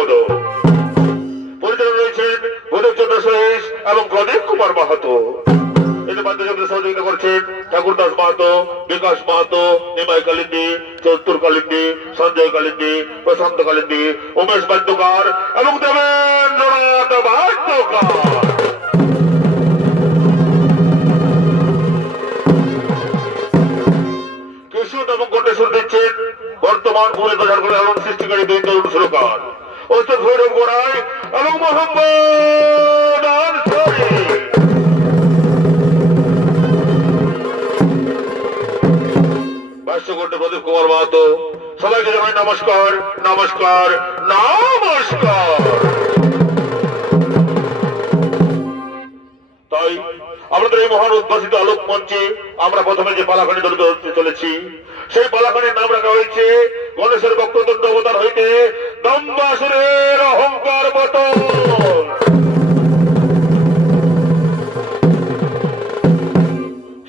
পদ। পরিচালনা রয়েছেন বোধচন্দ্র সহিস এবং প্রদীপ কুমার মাহাতো। এতে বাদ্যযন্ত্রে সহযোগিতা করছেন ঠাকুরদাস মাহাতো, বিকাশ মাহাতো, নিমাই কালিন্দী, চতুর কালিন্দী, সঞ্জয় কালিন্দী, প্রশান্ত কালিন্দী, উমেশ বাদ্যকার এবং দেবেন্দ্রনাথ বাদ্যকার। কিশোর এবং কণ্ঠস্বর দিচ্ছেন বর্তমান ভূমিকা ঝাড়খণ্ড এবং সৃষ্টিকারী বৃন্দ অনুসরকার অস্তুত ভৈরব গোড়াই এবং মোহাম্মদ আনসারী। ভাষ্যকণ্ঠে প্রদীপ কুমার মাহাতো। সবাইকে জানাই নমস্কার, নমস্কার, নমস্কার। তাই আমাদের এই মহান উদ্ভাসিত আলোক মঞ্চে আমরা প্রথমে যে পালাখানি ধরে চলেছি, সেই পালাখানির নাম রাখা হয়েছে গণেশের বক্রতুণ্ড অবতার হইতে দম্বাসুরের অহংকার পতন।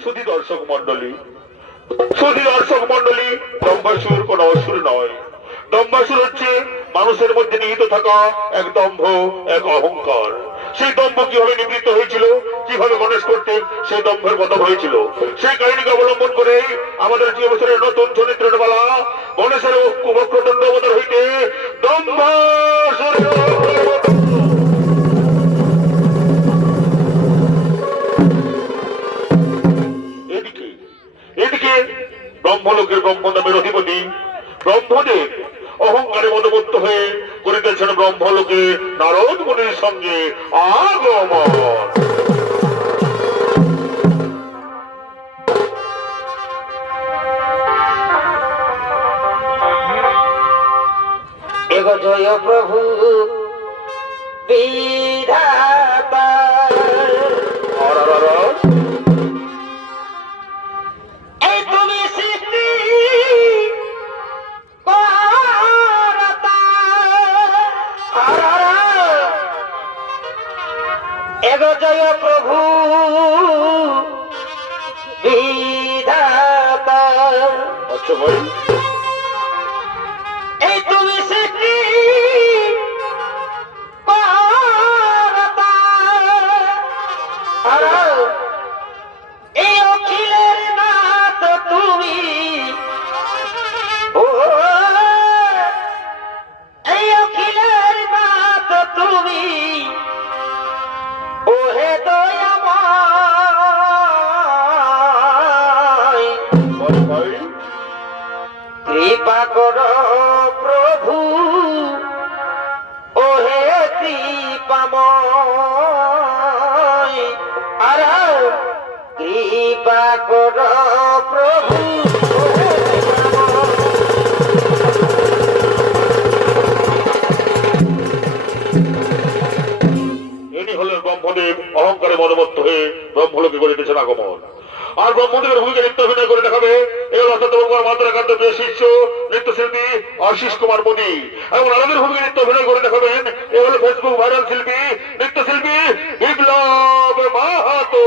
সুধী দর্শক মন্ডলী, দম্বাসুর কোন অসুর নয়। দম্বাসুর হচ্ছে মানুষের মধ্যে নিহিত থাকা এক দম্ভ, এক অহংকার। সেই দম্ভ কিভাবে নিবৃত্ত হয়েছিল, কিভাবে গণেশ কর্তৃক সেই দম্ভের পতন হয়েছিল, সেই কাহিনীকে অবলম্বন করে আমাদের যে বছরের নতুন চরিত্রের বেলা গণেশের বক্রতুণ্ড অবতার হইতে দম্বাসুরের এদিকে ব্রহ্মলোকের ব্রহ্ম নামের অধিপতি ব্রহ্মদেব অহংকারে মদমত্ত হয়ে করিতেছেন ব্রহ্মলোকে নারদ মুনির সঙ্গে আগমন। এগো জয় প্রভু বিধাতা, এই তুমি সৃষ্টি করতা। এগো জয় প্রভু বিধাতা, আচ্ছা ভাই, এই তুমি সৃষ্টি করতা। এই অখিলের নাথ তুমি, ও এই অখিলের নাথ তুমি, ও হে দয়াময়, কৃপা করো প্রভু, ও হে কৃপাময়, আর কৃপা করো প্রভু, ও হে ইনি হলেন ব্রহ্মদেব অহংকারে মদমত্ত হয়ে ব্রহ্মলোকে করিতেছেন আগমন। আর ব্রহ্মদেবের ভূমিকা নৃত্য অভিনয় করে দেখাবে এই অত্যন্ত মাত্র একান্ত প্রিয় শিষ্য নৃত্যশিল্পী আশিস কুমার মোদী। এবং নারদের ভূমিকা নৃত্য অভিনয় করে দেখাবেন এ হলো ফেসবুক ভাইরাল শিল্পী নৃত্যশিল্পী বিপ্লব মাহাতো।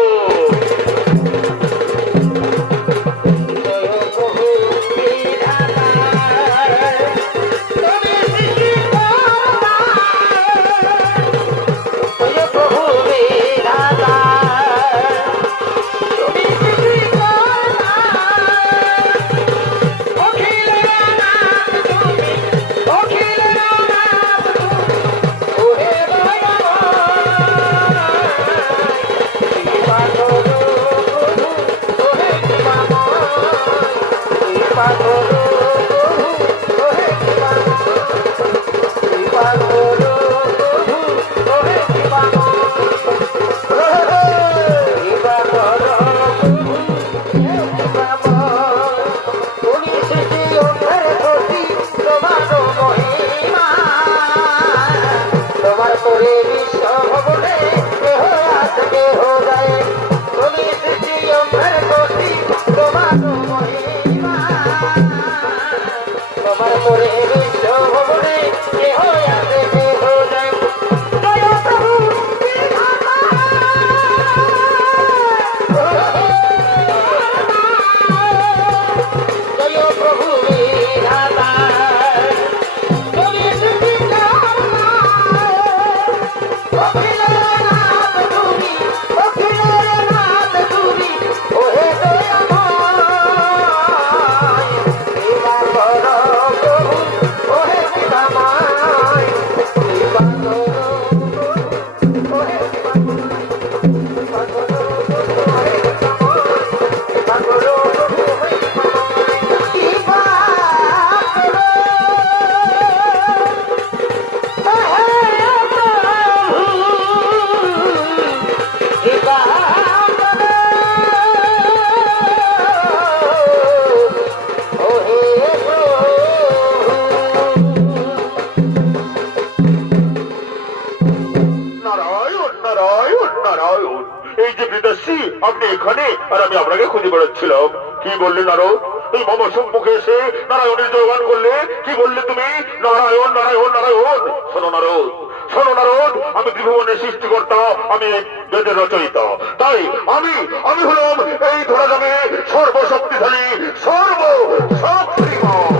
আপনি এখানে আর আমি আপনাকে খুঁজে বেড়াচ্ছিলাম। কি বললে নারদ? এই মম সম্মুখে এসে নারায়ণের জয়গান করলে। কি বললে তুমি? নারায়ণ নারায়ণ নারায়ণ। শোনো নারদ, শোনো নারদ, আমি ত্রিভুবনের সৃষ্টিকর্তা, আমি বেদের রচয়িতা। তাই আমি আমি হলাম এই ধরা যাবে সর্বশক্তিশালী, সর্বশক্তিমান।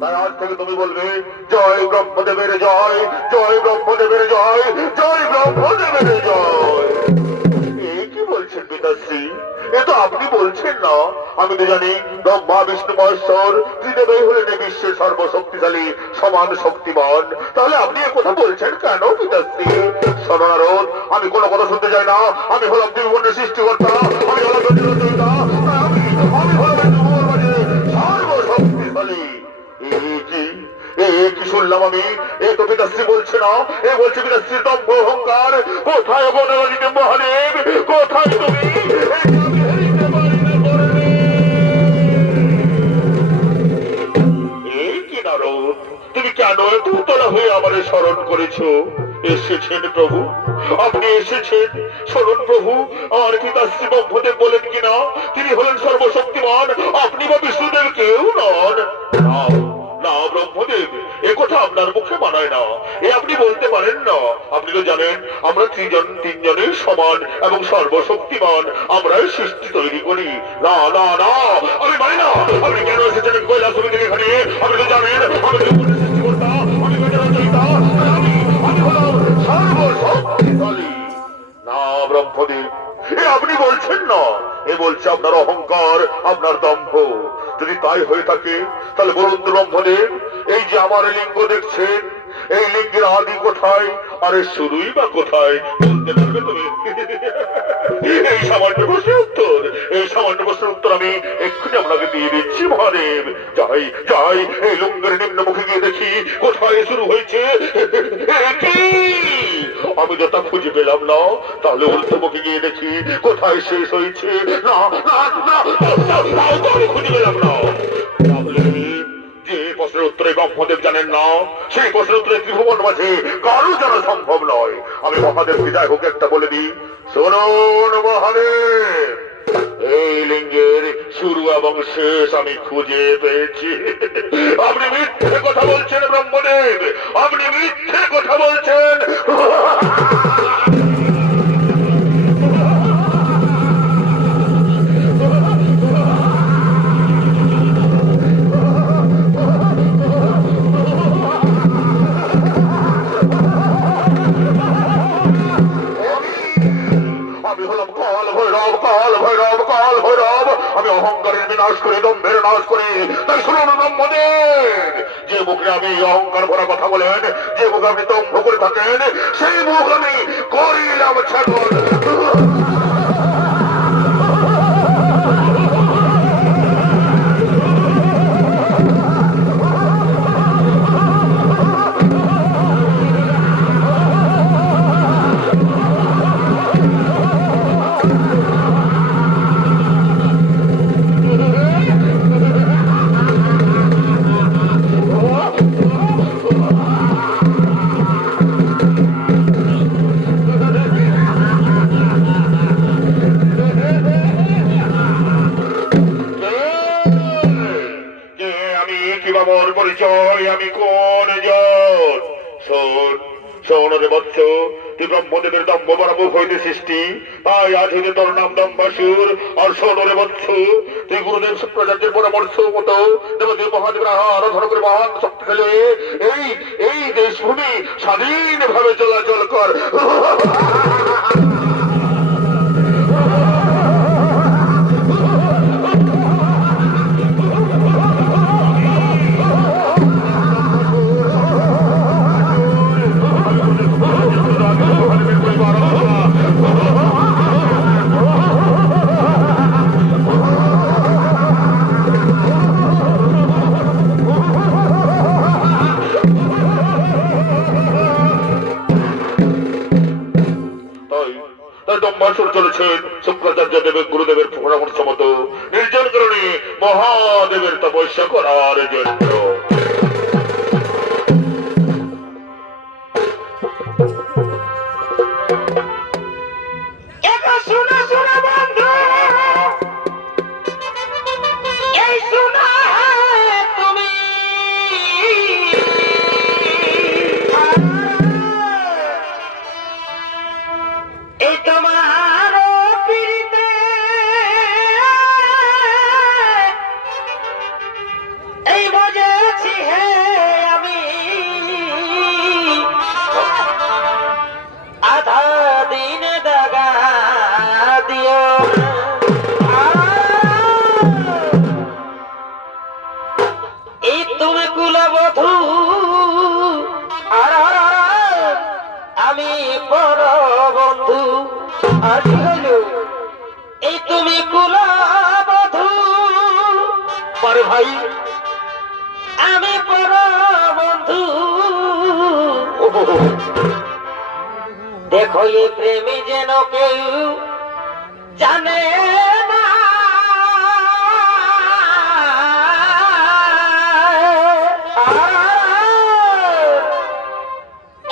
তাই আজ থেকে তুমি বলবে জয় ব্রহ্মদেবের জয়, জয় ব্রহ্মদেবের জয়, জয় ব্রহ্মদেবের জয়। এই কি বলছেন পিতাশ্রী? এ তো আপনি বলছেন না। আমি তো জানি ব্রহ্মা বিষ্ণু মহেশ্বর ত্রিদেবই হলেন এই বিশ্বের সর্বশক্তিশালী, সমান শক্তিমান। তাহলে আপনি এ কথা বলছেন কেন পিতাশ্রী? শোনো নারদ, আমি কোনো কথা শুনতে চাই না। আমি হলাম ত্রিভুবনের সৃষ্টিকর্তা, আমি হলাম বেদের রচয়িতা, আমি হলাম ত্রিভুবনের মাঝে সর্বশক্তিশালী। কি শুনলাম আমি? এ তো পিতাশ্রী বলছে না, এ বলছে পিতাশ্রীর দম্ভ অহংকার। কোথায় বনরাজিতে মহাদেব, কোথায় তুমি? এই কি নারদ, তুমি কেন এত উতলা হয়ে আমাদের স্মরণ করেছো? এসেছেন প্রভু, আপনি এসেছেন। স্মরণ প্রভু, আমার পিতাশ্রী ব্রহ্মদেব বলেন কিনা তিনি হলেন সর্বশক্তিমান, আপনি বা বিষ্ণুদেব কেউ নন। না ব্রহ্মদেব, এ কথা আপনার মুখে মানায় না। এ আপনি বলতে পারেন না। আপনি তো জানেন আমরা তিনজনের সমান এবং সর্বশক্তিমান, আমরাই সৃষ্টি তৈরি করি। না না না, আমি মানি না। আপনি কেন এসেছেন কৈলাসভূমি থেকে এখানে? আপনি তো জানেন আমি সৃষ্টিকর্তা, আমি বেদের রচয়িতা, আমি হলাম সর্বশক্তিশালী। না ব্রহ্মদেব, এ আপনি বলছেন না। এ বলছে আপনার অহংকার, আপনার দম্ভ। যদি তাই হয়ে থাকে তাহলে বলুন তো ব্রহ্মদেব, এই যে আমার লিঙ্গ দেখছেন, এই লিঙ্গের আদি কোথায় আর এর শুরুই বা কোথায়? বলতে পারবে তুমি? এই সামান্য প্রশ্নের উত্তর, এই সামান্য প্রশ্নের উত্তর আমি এক্ষুনি আপনাকে দিয়ে দিচ্ছি মহাদেব। যাই যাই এই লিঙ্গের নিম্নমুখে গিয়ে দেখি কোথায় শুরু হয়েছে। আমি তো তা খুঁজে পেলাম না, তাহলে ঊর্ধ্বমুখে গিয়ে দেখি কোথায় শেষ হয়েছে। না না না, তাও তো আমি খুঁজে পেলাম না। তাহলে যে প্রশ্নের উত্তরে ব্রহ্মদেব জানেন না, সেই প্রশ্নের উত্তরে ত্রিভুবন মাঝে কারো জানা সম্ভব নয়। আমি মহাদেবকে যাই হোক একটা বলে দিই, শুনুন মহাদেব, এই লিঙ্গের শুরু এবং শেষ আমি খুঁজে পেয়েছি। আপনি মিথ্যে কথা বলছেন ব্রহ্মদেব, আপনি মিথ্যে কথা বলছেন। আমি অহংকারের বিনাশ করে দম্ভের নাশ করে। তাই শুনুন ব্রহ্মদেব, যে মুখে আমি অহংকার ভরা কথা বলেন, যে মুখে আপনি দম্ভ করে থাকেন, সেই মুখ আমি করিলাম ছাগল। পরিচয় আমি কোন জন? শোন শোন রে বৎস, তুই ব্রহ্মদেবের দম্ভ বরাবর হইতে সৃষ্টি, তাই আজ হইতে তোর নাম দম্বাসুর। আর শোন রে বৎস, তুই গুরুদেব শুক্রাচার্যের পরামর্শ মতো দেবদেব মহাদেবের আরাধনা করে মহান শক্তিশালী এই এই দেশভূমি স্বাধীনভাবে চলাচল কর। চলেছেন শুক্রাচার্য দেবের গুরুদেবের পরামর্শ মতো নির্জন কারণে মহাদেবের তপস্যা করার জন্য। শুনো বলেছি হে আমি আধা দিন দাগা দিও এই তুমি কুলবধূ আর আমি পর বন্ধু আর কি হইল এই তুমি কুলবধূ পরে ভাই আমি পর বন্ধু দেখো এই প্রেমী যেন কেউ জানে না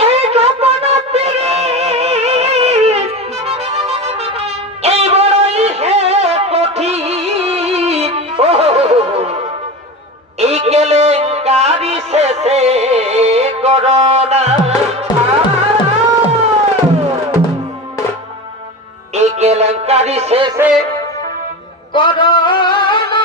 এই গোপন পীড়িত, এই বড়ই হে কঠিন এই কেলেঙ্কারি শেষে করোনা এই কেলেঙ্কারি শেষে করোনা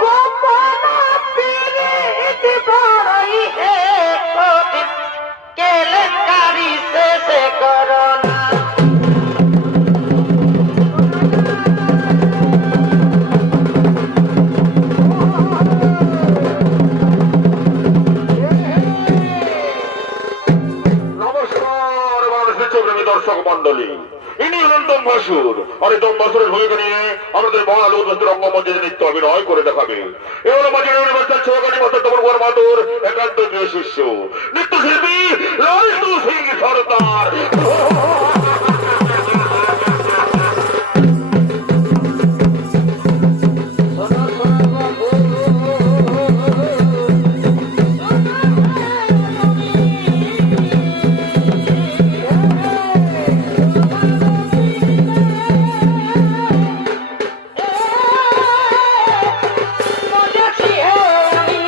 গোপন পীড়িত বড়ই হে কঠিন কেলেঙ্কারি শেষে করোনা নমস্কার আমার বিশ্বপ্রেমী দর্শক মন্ডলী, ইনি হলেন দম্বাসুর। আর এই দম্বাসুরের ভূমিকা নিয়ে আমাদের বাঙালি উদ্যোগের রঙ্গমঞ্চে নৃত্য অভিনয় করে দেখাবে। এবার বাজার ইউনিভার্সাল সহকারী মাস্টার তপন মাতুর একান্ত প্রিয় শিষ্য নৃত্যশিল্পী লালটু সিং সরদার। বলেছি হে আমি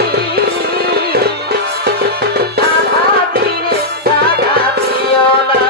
আধা দিনে দাগা দিও না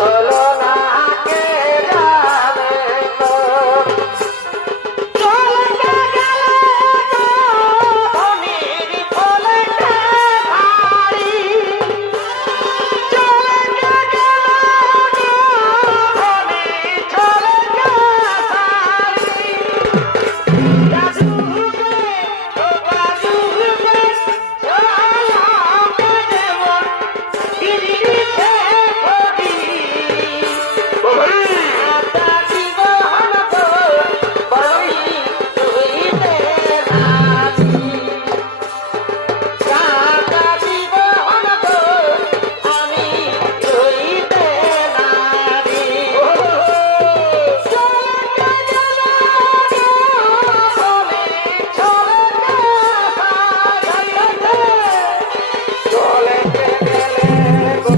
হলো না কে জানে তো চলে গেল ধনির ফলটা ভারী চলে গেল ধনি চলে গেল জাদুকে ও জাদুকে চলাকে দেবন গিরিছে ফড়ি আতা জীবন তো বড়ই তুইতে নাচি সারা জীবন তো আমি তুইতে নাচি চলে গেল চলে চলে গেলে গো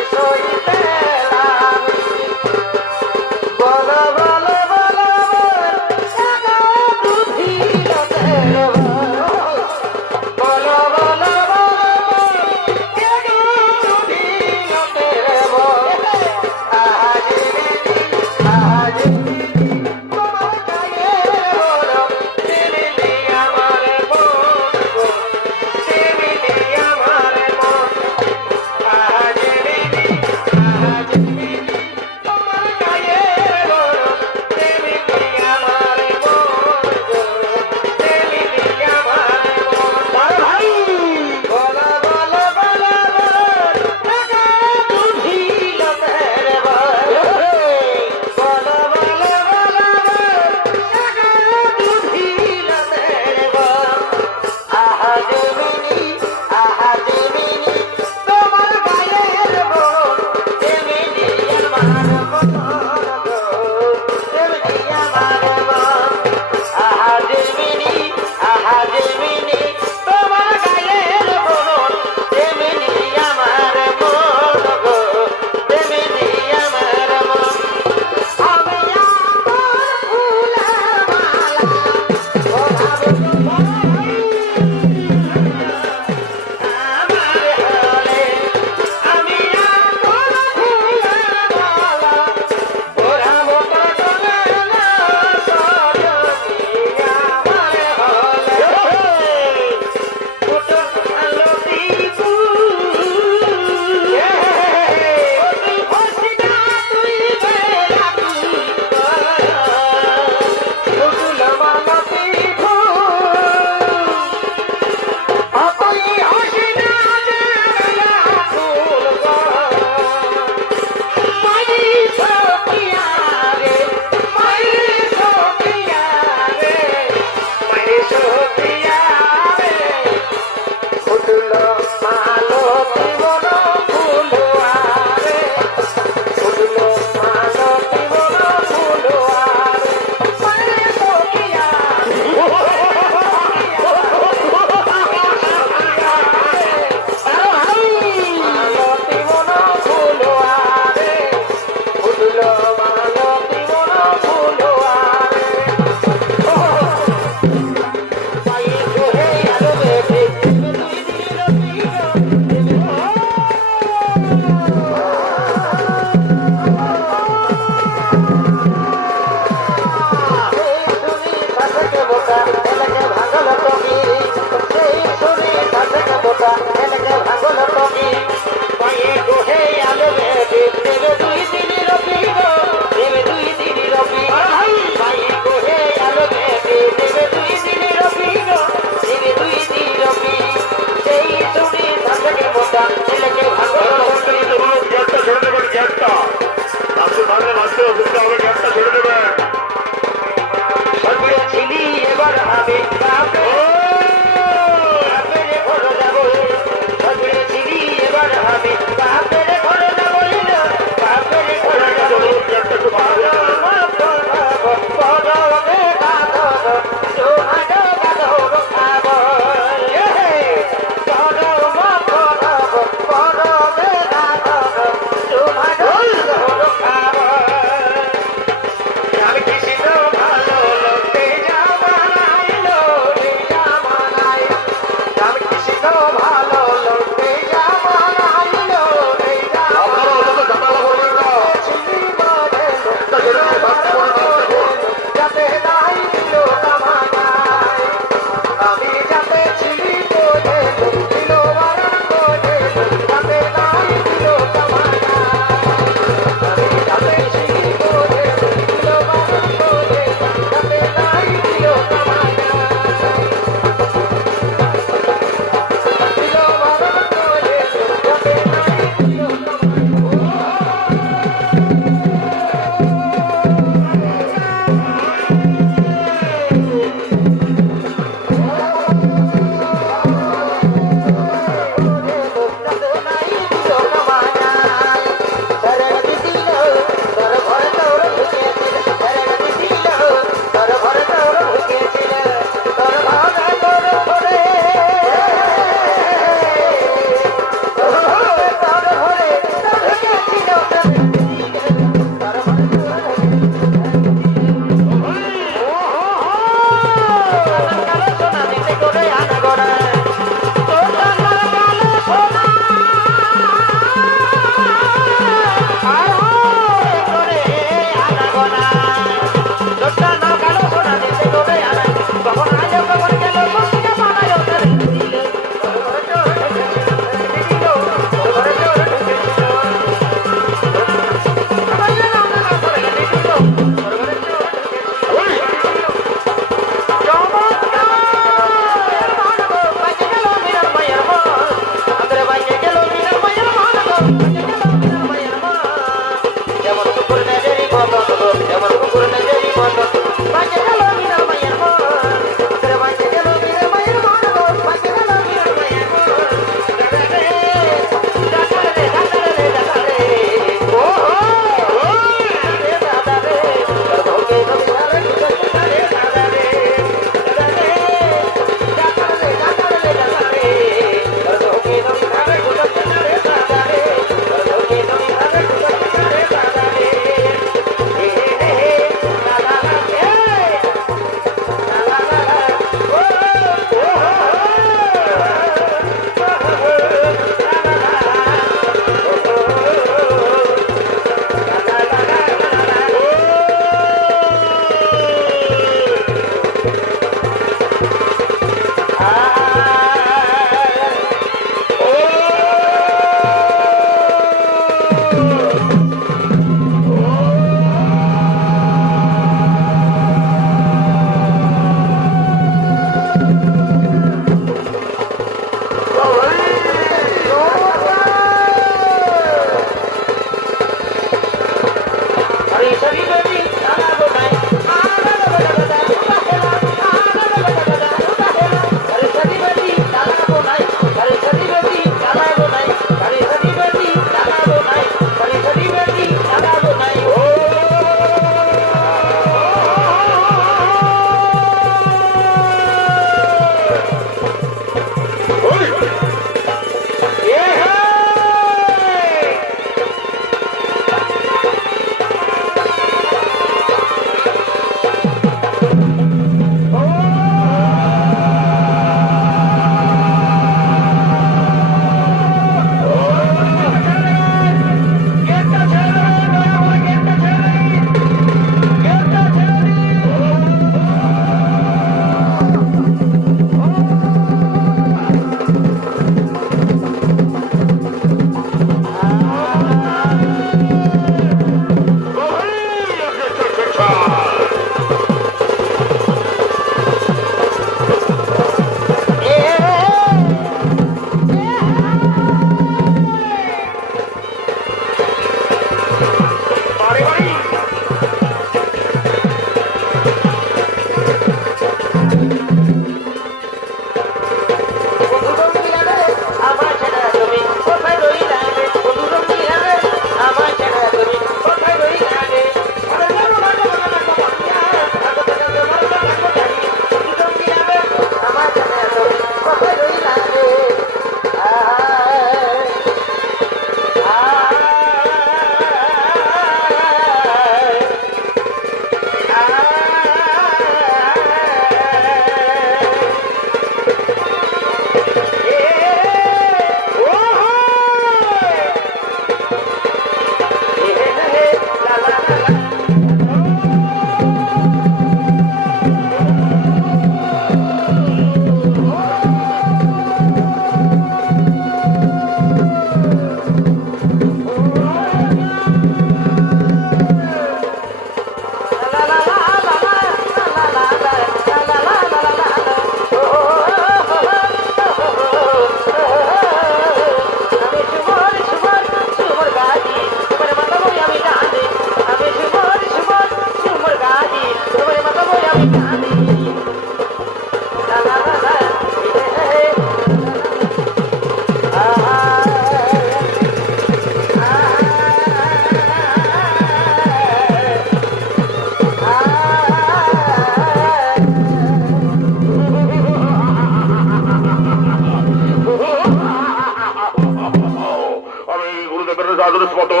মতো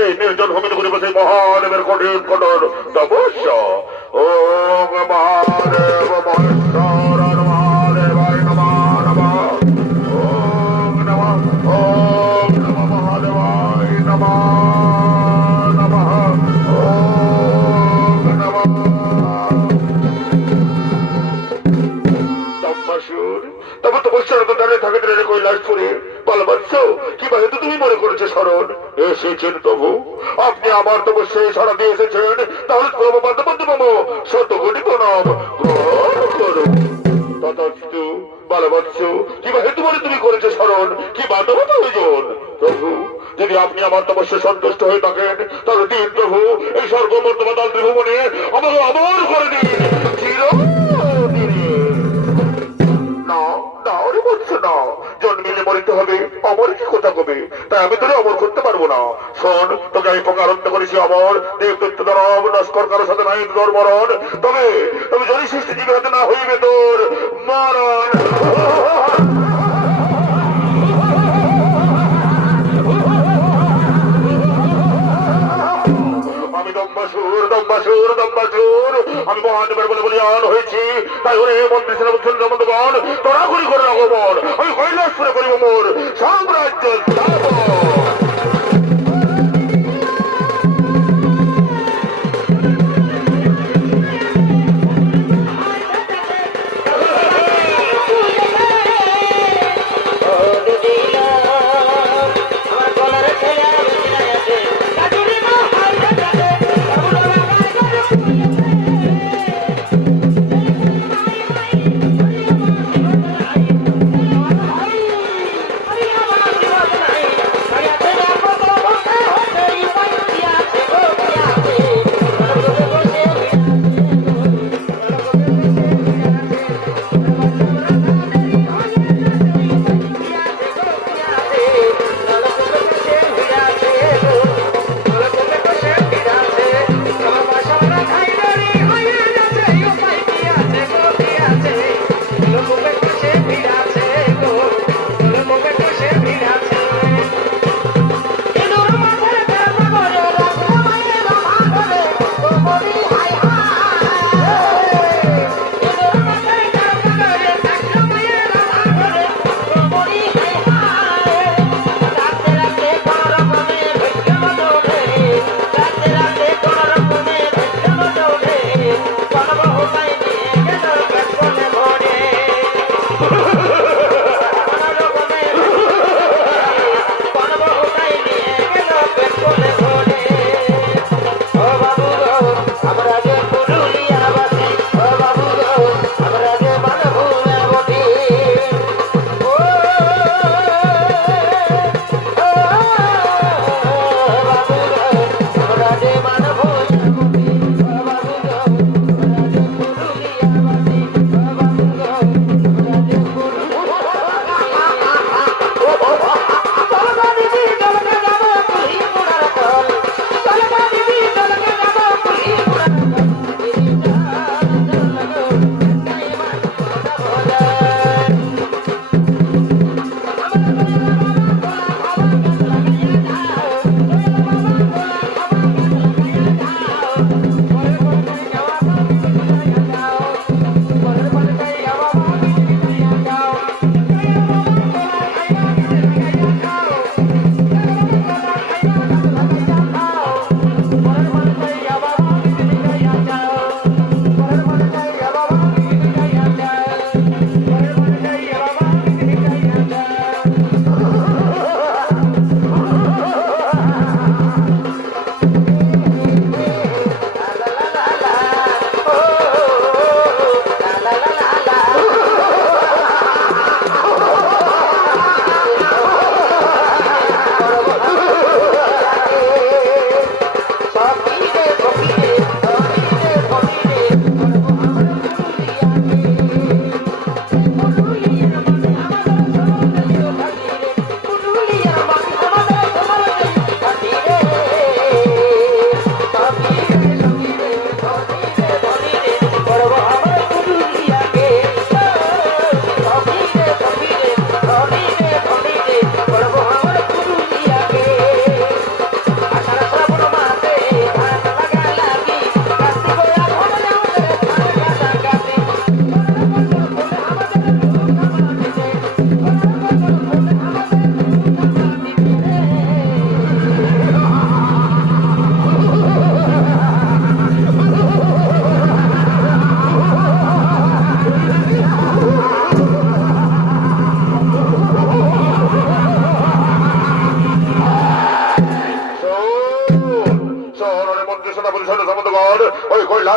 এই নির্জন ভূমিতে করে বসে মহাদেবের কঠিন কঠোর তপস্যা। ওম মহাদেব মহেশ্বর মহাদেবায় নমঃ নমঃ। ওম নমঃ মহাদেবায় নমঃ নমঃ। ওম নমঃ তপস্যুর তবে তপস্যারত দাঁড়িয়ে থাকে রে কৈলাসপুরে বলবৎস কিবা হেতু তুমি মনে করেছে শরণ এসেছেন প্রভু? আপনি আমার তপস্যায় সারা দিয়ে এসেছেন, তাহলে প্রভু বন্ধু শত কোটি প্রণাম গ্রহণ করুন। তথাস্তু বলবৎস কিবা হেতু বলে তুমি করেছে শরণ, কি বাধব প্রয়োজন? প্রভু যদি আপনি আমার তপস্যায় সন্তুষ্ট হয়ে থাকেন তাহলে দিন প্রভু এই স্বর্গমর্তমাতাল ত্রিভুবনে আমাকে অমর করে দিন চিরদিনে। না না ওরে বলছো না, জন্মিলে মরিতে হবে, অমর কি কথা কবে? তাই আমি তোরে অমর করতে পারবো না। শোন, তোকে আমি প্রকারণ্য করেছি অমর, দেব দৈত্য দানব নস্কর কারো সাথে নাই তোর মরণ। তবে তবে যদি সৃষ্টি জীবে হাতে না হইবে তোর মরণ। আমি দম্বাসুর দম্বাসুর দম্বাসুর, আমি মহাদেবের বলে বলিয়ান হয়েছি। তাই ওরে মন্ত্রী সেনাপতি বন্ধুগণ, তোরা করি করে রাখবন, আমি কৈলাসপুরে করিব মোর সাম্রাজ্য স্থাপন।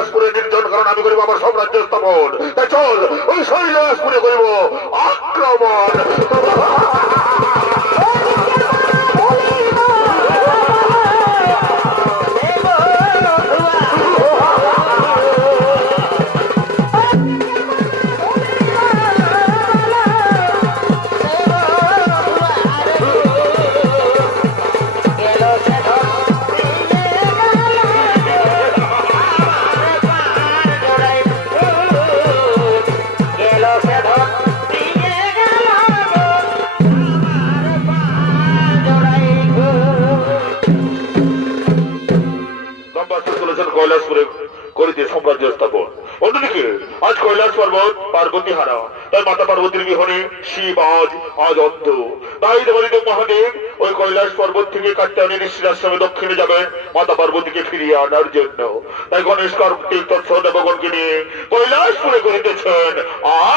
কৈলাসপুরে নির্জন, কারণ আমি করিব আমার সাম্রাজ্য স্থাপন। তাই চল ওই কৈলাসপুরে করিব আক্রমণ। কৈলাসপুরে করিতে সাম্রাজ্য স্থাপন। অন্যদিকে আজ কৈলাস পর্বত পার্বতী হারা, তাই মাতা পার্বতীর বিহনে শিব আজ অন্ধ। তাই দেবাদিদেব মহাদেব ওই কৈলাস পর্বত থেকে কাত্যায়নী ঋষির আশ্রমে দক্ষিণে যাবেন মাতা পার্বতীকে ফিরিয়ে আনার জন্য। তাই গণেশ কার্তিক তৎসহ দেবগণকে নিয়ে কৈলাসপুরে করিতেছেন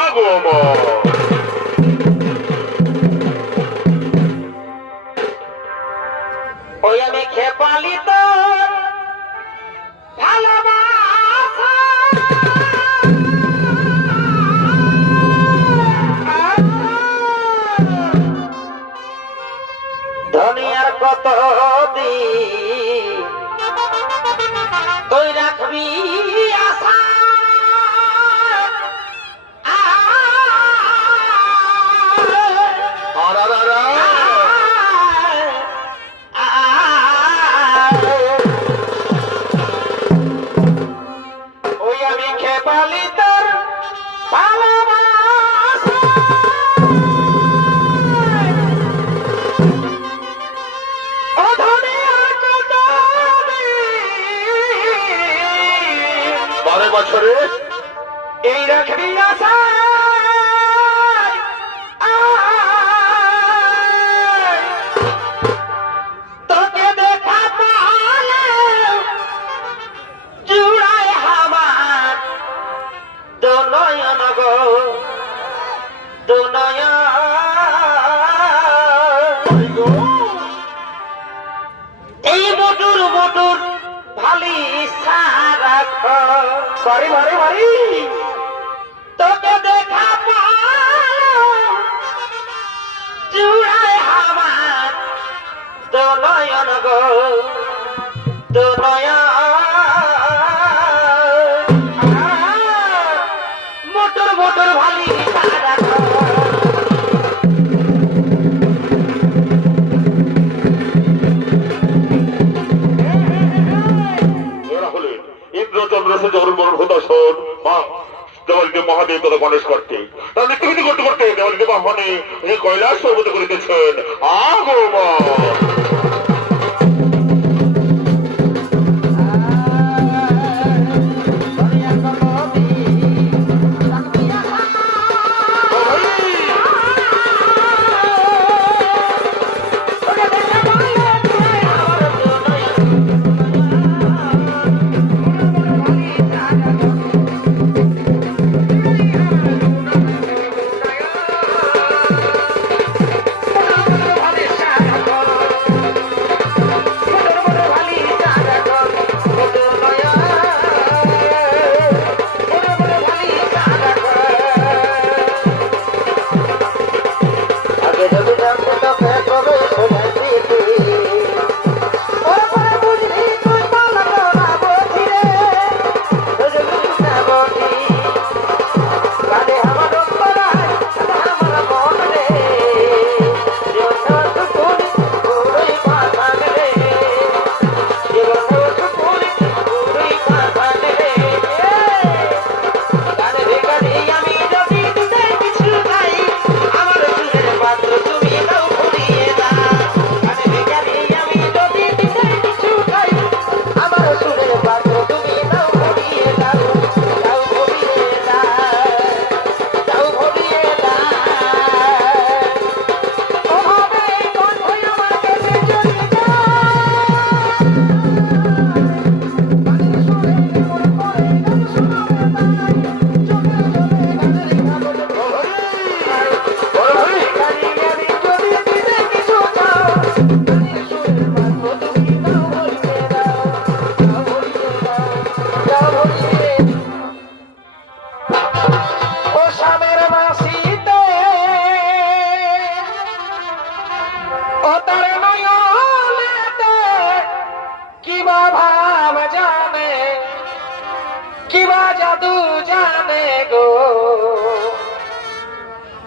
আগমন। ওই আমি খেপালি তো ভালোবাসা দুনিয়ার কত দিন তুই রাখবি আশা ওই আমি খেপালি তোর ভালোবাসা ও দুনিয়ার কত দিন 12 বছরে এই রাখবি আশা তোকে দেখা পালে জুড়ায় আমার দুনয়ন গো দুনয়ন এই বটুর বটুর ভালি সারা বাড়ি বাড়ি বাড়ি তোকে দেখা পালো জুড়ায় আমার দুনয়ন গো দুনয়ন মোটর মোটর ভালি সারা এরা হলেন ইন্দ্রচন্দ্র সুচরণ বরণ হুদাসন মা দেবাদিদেব মহাদেব তথা গণেশ কার্তিক। তারা নিত্যবিধি করতে করতে দেবাদিদেব আহ্বানে এই কৈলাস পর্বতে করিতেছেন আগমন।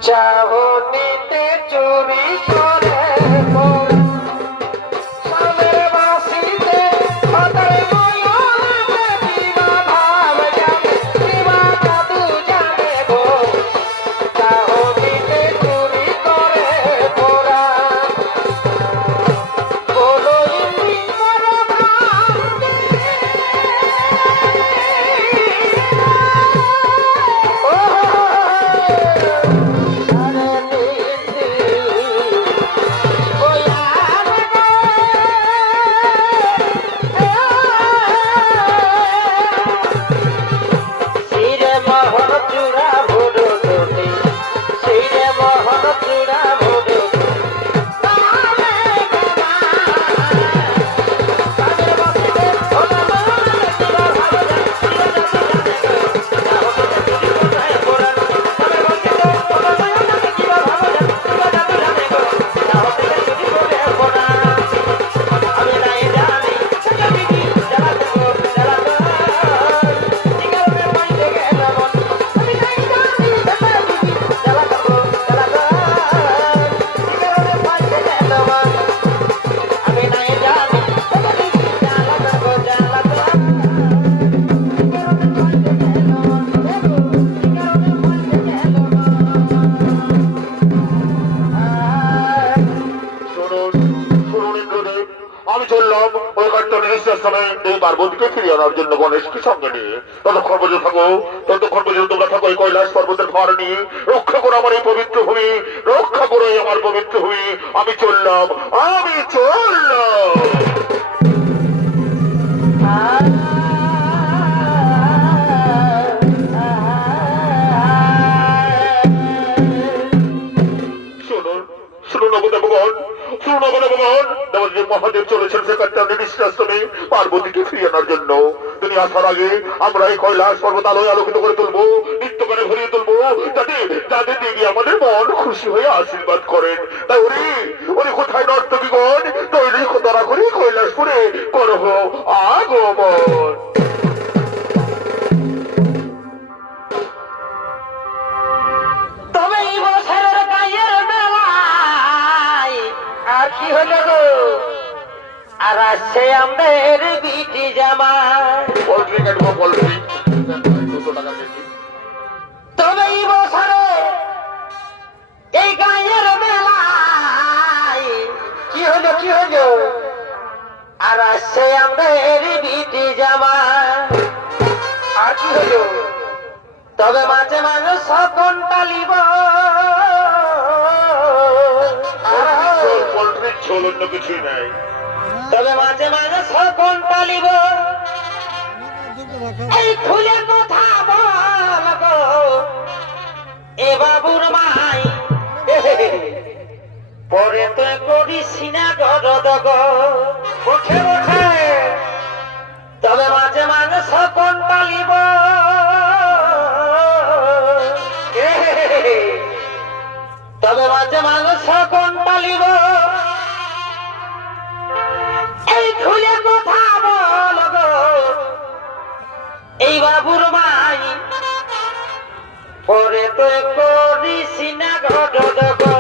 চাহনিতে চুরি করে সামের বাসিতে হতারে ময়ূরে কিবা ভাব জানে কিবা জাদু জানে গো চাহনিতে চুরি করে পোরা বলো ইন্দি করো ভান্তি ও আরে দিদি ওই আরে সিরে মোহন চূড়া ভোর দুটি সিরে মোহন চূড়া ভোর শুনুন শুনুন ইন্দ্রদেব, আমি চললাম ওই কার্টনের স্থানে এই পার্বতীকে ফিরিয়ে আনার জন্য গণেশকে সঙ্গে নিয়ে। ততক্ষণ পর্যন্ত থাকো, ততক্ষণ পর্যন্ত তোমরা থাকো এই কৈলাস পর্বতের ভার নিয়ে। রক্ষা করো আমার এই পবিত্র ভূমি, রক্ষা করো এই আমার পবিত্র ভূমি। আমি চললাম, আমি চললাম। শুনুন শুনুন দেবগণ, শুনুন দেবগণ, দেবদেব মহাদেব চলেছেন সে কার্টনের নিঃশ্বাসনে পার্বতীকে ফিরিয়ে আনার জন্য। তিনি আসার আগে আমরা এই কৈলাস পর্বত আলোয় আলোকিত করে তুলবো, নিত্যকালে ভরিয়ে তুলবো, যাতে যাতে দেবী আমাদের মন খুশি হয়ে আশীর্বাদ করেন। তাই ওরে ওরে কোথায় নর্তকীগণ, তৈরি তারা করে কৈলাসপুরে করহ আগমন। তবে এই বছরের গায়ের মেলায় আর কি হলো গো আর আসছে আমাদের বিটি জামা পোল্ট্রি কাটবো, পোল্ট্রি 200 টাকা কেজি। তবে এই বছরে এই গায়ের মেলায় কি হলো আর আসছে আমাদের বিটি জামা আর কি হলো তবে মাঝে মাঝে সকন টালিব পোল্ট্রির ঝোল অন্য কিছুই নাই। তবে মাঝে মাঝে সকন টালিব এই খুলে কথা বল গো এ বাবুর মাই পরে তো করিস না গরদ গো ওঠে ওঠে তবে মাঝে মাঝে সকন টালিব তবে মাঝে মাঝে সকন টালিব এই খুলে কথা বল গো এই বাবুর মাই পরে তো করিস না গরদ গো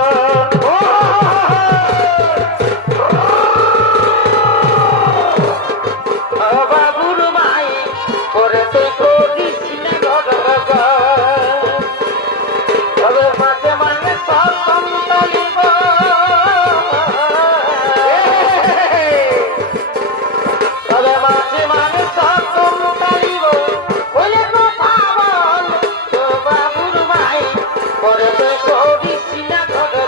বাবুর মাই পরে তো করিস না গরদ গো তবে মাঝে মাঝে সকন টালিব তবে মাঝে মাঝে সকন টালিব বলে কথা বল তো বাবুর ভাই পরে তো করিস না ঘটে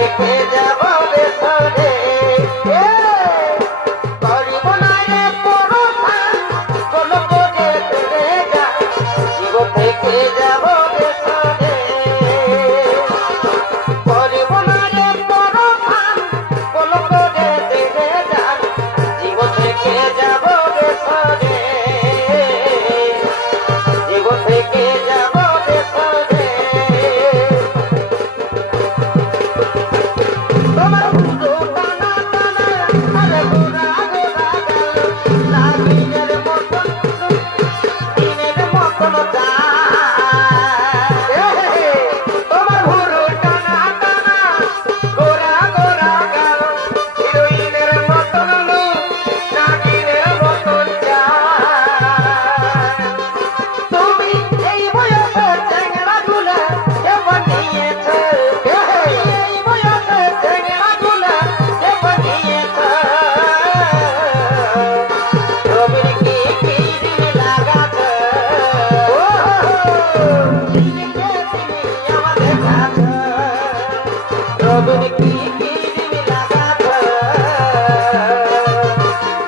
থেকে যাব রে সরে করিব না রে পরখান কোন করে ফিরে যা জীবন থেকে যাব রে সরে করিব না রে পরখান কোন করে ফিরে যা জীবন থেকে যাব রে সরে জীবন থেকে যাব রে সরে তোমার পুরো টানা টানা আরে গোরা গোরা গাল নাগিনের মতন দিনের মতন যায় তোমার পুরো টানা টানা গোরা গোরা গাল হিরোইনের মতন নাগিনের মতন যায় তুমি এই বয়সে চ্যাংড়া গুলা কে বানিয়েছ এই বয়সে চ্যাংড়া গুলা কে বানিয়েছ রবির কি দিন লাগাছ দিনে দিনে আমাদের কাছ রবির কি দিন লাগাছ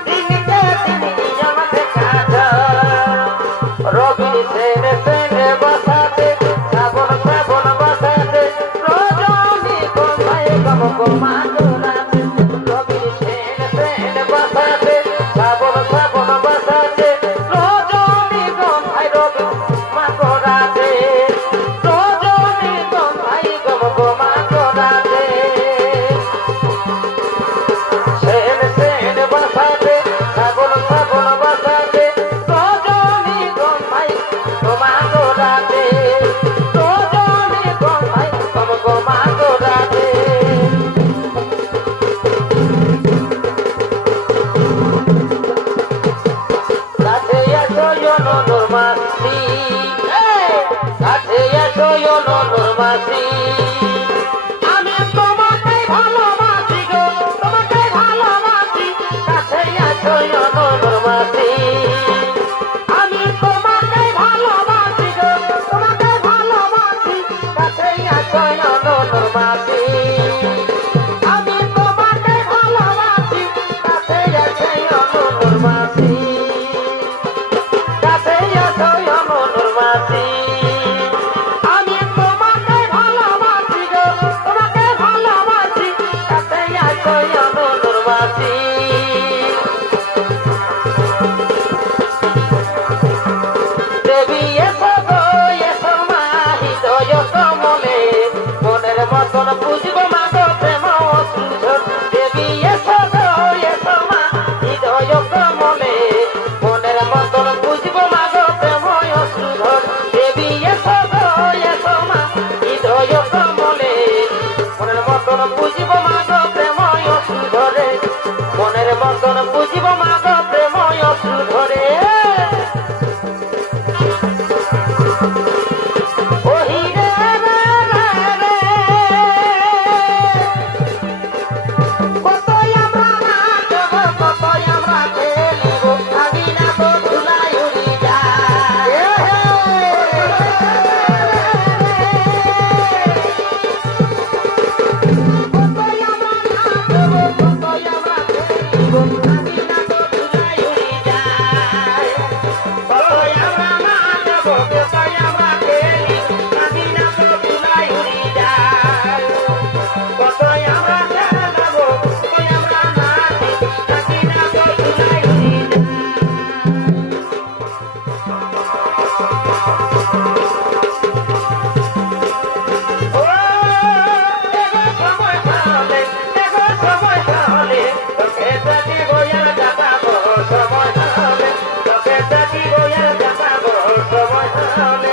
দিনে দিনে আমাদের কাছ রবির সেনে সেনে বসাতে শ্রাবণ শ্রাবণ বসাতে রজনী কোথায় গম গোমা দোলাতে রবির সেনে সেনে বসাতে শ্রাবণ শ্রাবণ বসাতে রজনী কোথায় রবি মা দোলাতে রজনী কোথায় গম গোমা দোলাতে সেন সেন বসাতে শ্রাবণ শ্রাবণ বসাতে রজনী গন্ধাই গোমা গোরাতে রজনী গন্ধাই গম গোমা গোরাতে কাছে এসো ননুর মাসি কাছে এসো ননুর মাসি আমি তোমাকে ভালোবাসি গো তোমাকে ভালোবাসি কাছে এসো ননুর মাসি আমি তোমাকে ভালোবাসি গো তোমাকে ভালোবাসি কাছে এসো ননুর মাসি আমি তোমাকে ভালোবাসি কাছে এসো ননুর মাসি কাছে এসো ননুর মাসি আমি তোমাকে ভালোবাসি গো তোমাকে ভালোবাসি কাছে এসো ননুর মাসি দেবী এসো গো এসো মা হৃদয় কমলে মনের মতন বুঝব মা গো প্রেম সুধর দেবী এসো গো এসো মা হৃদয় কমলে মনের মতন বুঝব মা গো প্রেম সুধর দেবী এসো গো এসো মা হৃদয় কমলে মনের মতন বুঝব মা গো প্রেম সুধরে মনের মতন বুঝব মা গো প্রেম সুধরে ওহিরে রে রে রে কতই আমরা নাচব কতই আমরা খেলিব ভাবি না তো ধুলাই উড়ি যায় কতই আমরা নাচব কতই আমরা খেলিব ভাবি না তো ধুলাই উড়ি যায় কতই আমরা নাচব কতই আমরা খেলিব ভাবি না তো ধুলাই উড়ি যায় কতই আমরা খেলব কতই আমরা নাচি ভাবি না তো ধুলাই উড়ি ও দেখো সময় তাহলে দেখো সময় তাহলে তোকে দেখি বইয়ার কাটাবো সময় তাহলে তোকে দেখি বইয়ার কাটাবো সময় তাহলে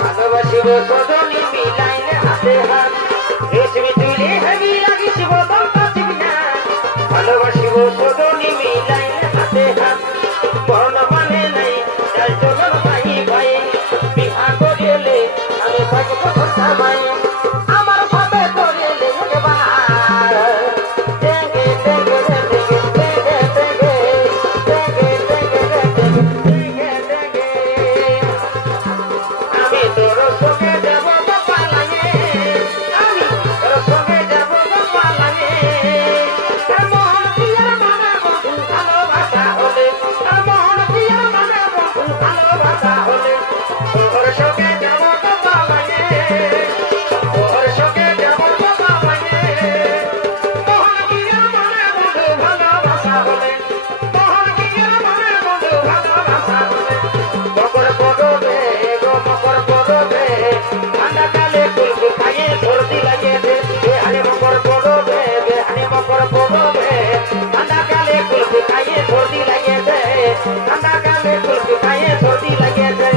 ভালোবাসিব সজনী মিলাইলে হাতে হাত রেশমি তুলে হেবি লাগিছিব দম্পতি না ভালোবাসিব সজনী মিলাইলে হাতে হাত বর্ণ মানে নাই চাল চলন ভাই ভাই বিহা করিলে আমি থাকবো কথা ভাই আমার সাথে করিলে একবার ঠান্ডা কালে চুলকে গায়ে সর্দি লেগেছে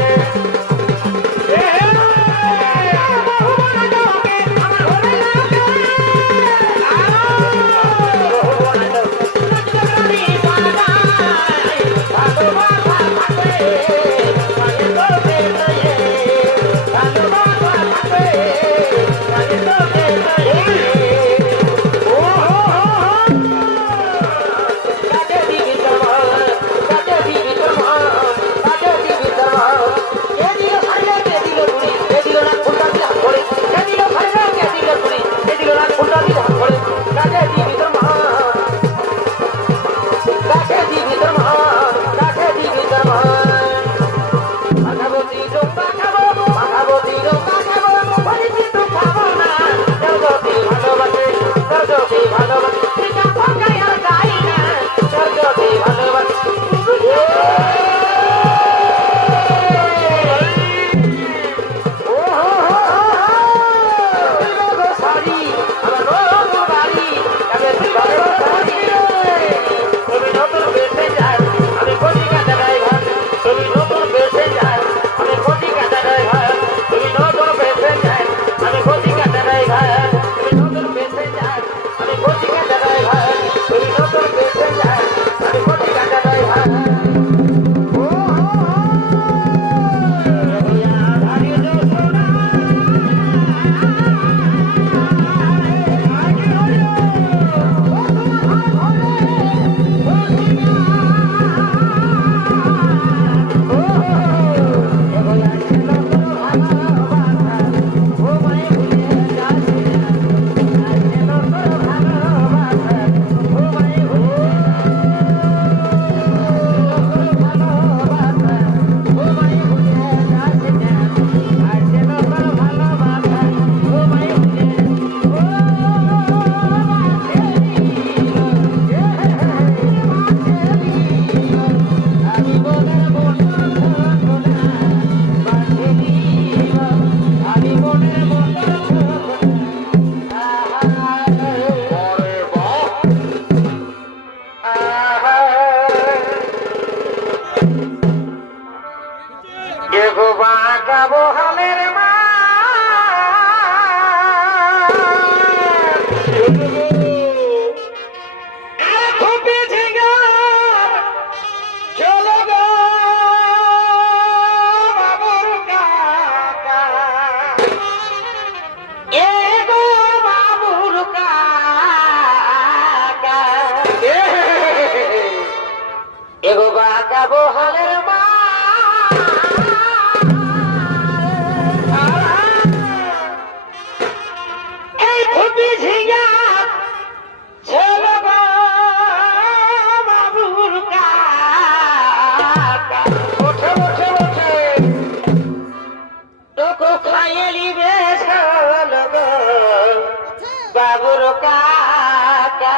বাবুর কাকা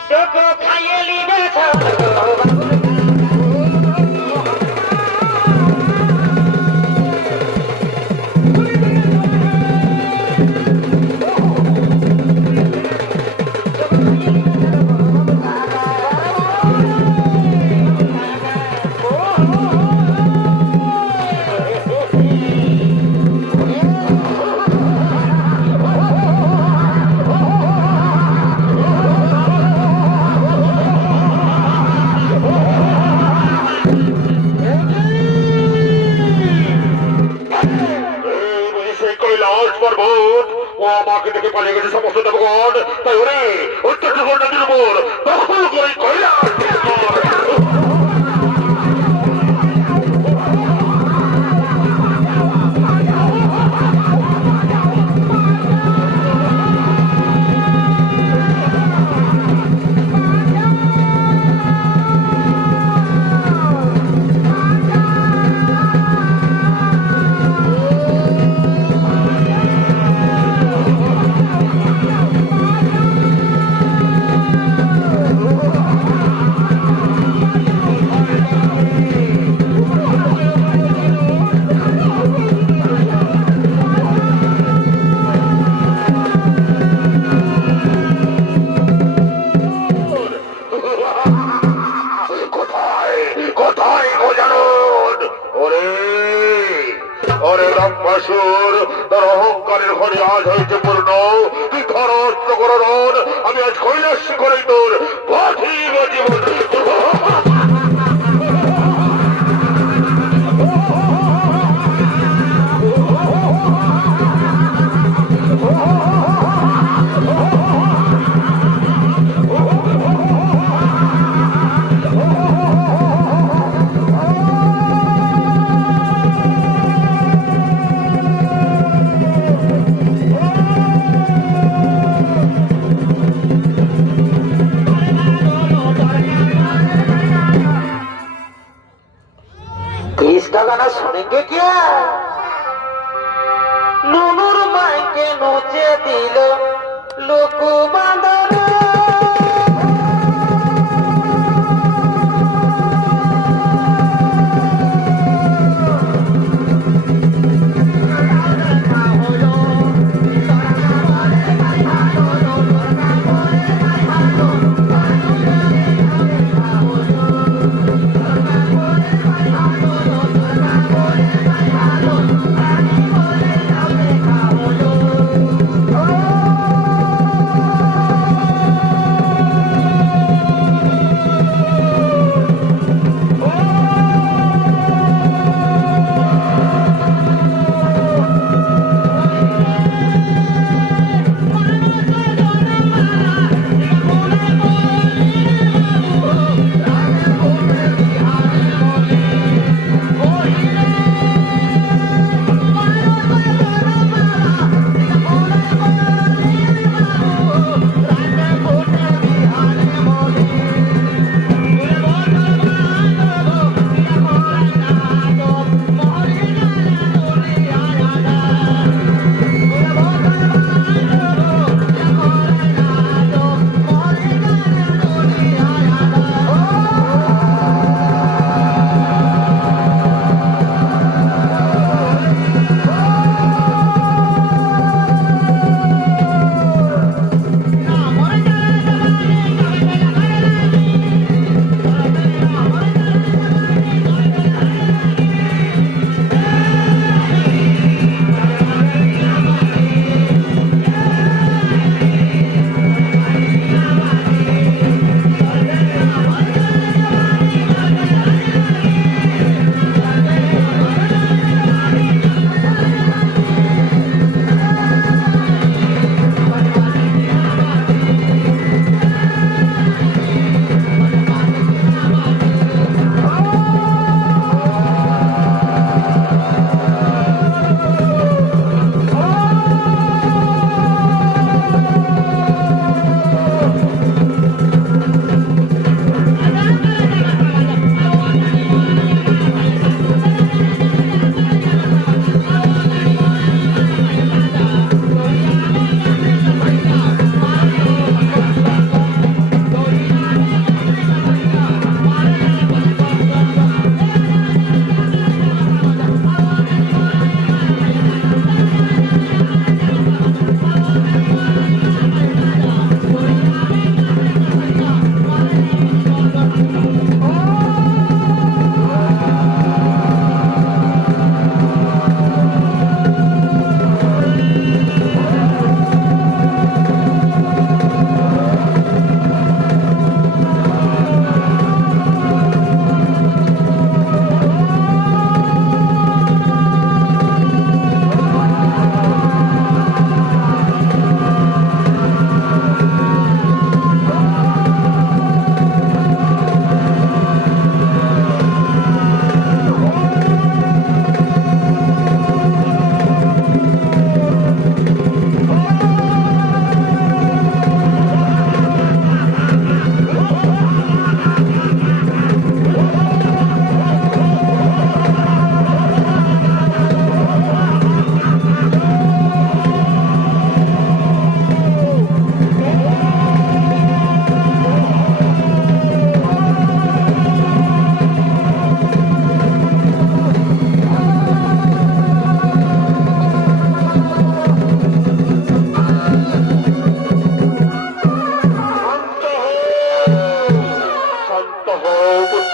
তোকে খাইয়ে লিবে বাবুর ও আমাকে দেখে পালিয়ে গেছে সমস্ত দেবগণ তাই ওরে উত্তর নদীর উপর দখল করে কৈলাস ওরে লম্বাসুর তোর অহংকারের ঘরে আজ হয়েছে পূর্ণ তুই ধরস্ত করণ আমি আজ কৈলাস করে তোর পাঠিব জীবন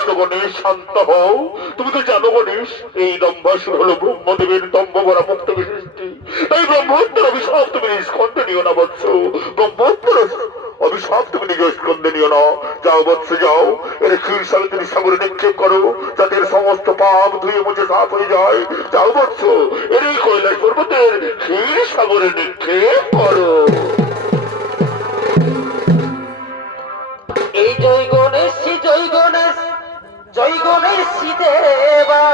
কৃষ্ণ গণেশ শান্ত হও। তুমি তো জানো গণেশ এই দম্ভাসুর হলো ব্রহ্মদেবের দম্ভ ভরা মুক্ত সৃষ্টি। এই ব্রহ্মোত্তর অভিশাপ তুমি স্কন্ধে নিও না বৎস। ব্রহ্মোত্তর অভিশাপ তুমি নিজ স্কন্ধে নিও না। যাও বৎস যাও, এর ক্ষীর সালে তুমি সাগরে নিক্ষেপ করো, যাতে এর সমস্ত পাপ ধুয়ে মুছে সাফ হয়ে যায়। যাও বৎস, এর এই কৈলাস পর্বতের ক্ষীর সাগরে নিক্ষেপ করো। এই জয় গণেশ জয় গণেশ জয় গণেশ দেবা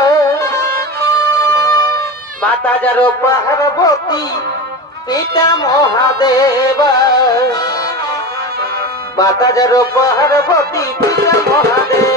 মাতা যার পার্বতী পিতা মহাদেবা মাতা যার পার্বতী পিতা মহাদেব